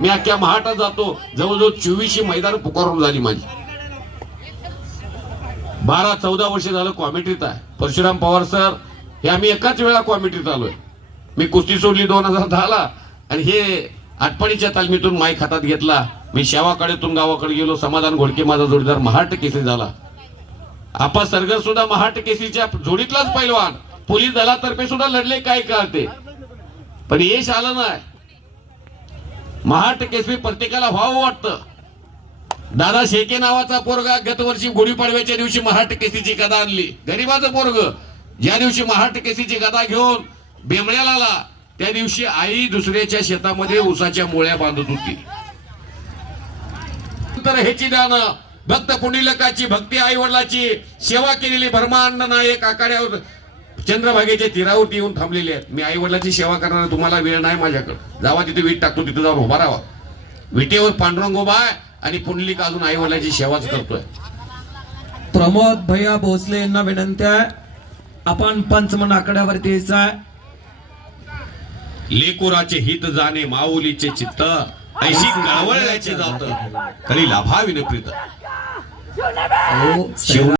मी अख्ख्या महाटात जातो, जवळजवळ 2400 मैदान पुकारून झाली माझी. 12-14 वर्ष झालं कॉमिटीत आहे. परशुराम पवार सर हे आम्ही एकाच वेळा कॉमिटीत आलोय. मी कुस्ती सोडली 2010ला आणि हे आटपाडीच्या तालमीतून माईक हातात घेतला. मी शेवाकडेतून गावाकडे गेलो. समाधान घोडके माझा जोडीदार महाट केसरी झाला. आपा सरगर सुद्धा महाट केसरीच्या जोडीतलाच पैलवान. पोलीस दलातर्फे सुद्धा लढले काय कळते, पण यश आलं नाही. महाट केसरी प्रत्येकाला व्हावं वाटतं. दादा शेके नावाचा पोरगा गत वर्षी गुढीपाडव्याच्या दिवशी महाट केसरीची गदा आणली. गरीबाचं पोरग ज्या दिवशी महाट केसरीची गदा घेऊन बेमळ्याला आला, त्या दिवशी आई दुसऱ्याच्या शेतामध्ये ऊसाच्या मोळ्या बांधत होती. तर ह्याची दानं भक्त पुंडलिकाची भक्ती, आई वडिलाची सेवा केलेली भरमांड नायक आखाड्यावर चंद्रभागेच्या तीरावरती येऊन थांबलेले आहेत. मी आई वडिलाची सेवा करणार, तुम्हाला वेळ नाही माझ्याकडे. जावा तिथे वीट टाकतो, तिथे जाऊन उभा राहा. विटेवर पांडुरंग उभा आहे आणि पुंडलिक अजून आई वडिलाची सेवाच करतोय. प्रमोद भैया भोसले यांना विनंती आहे, आपण पंचमन आकड्यावरती यायचं आहे. लेकुराचे हित जाणे माऊलीचे चित्त, ऐशी कळवळल्याचे जात तरी लाभाविन प्रीत. हो,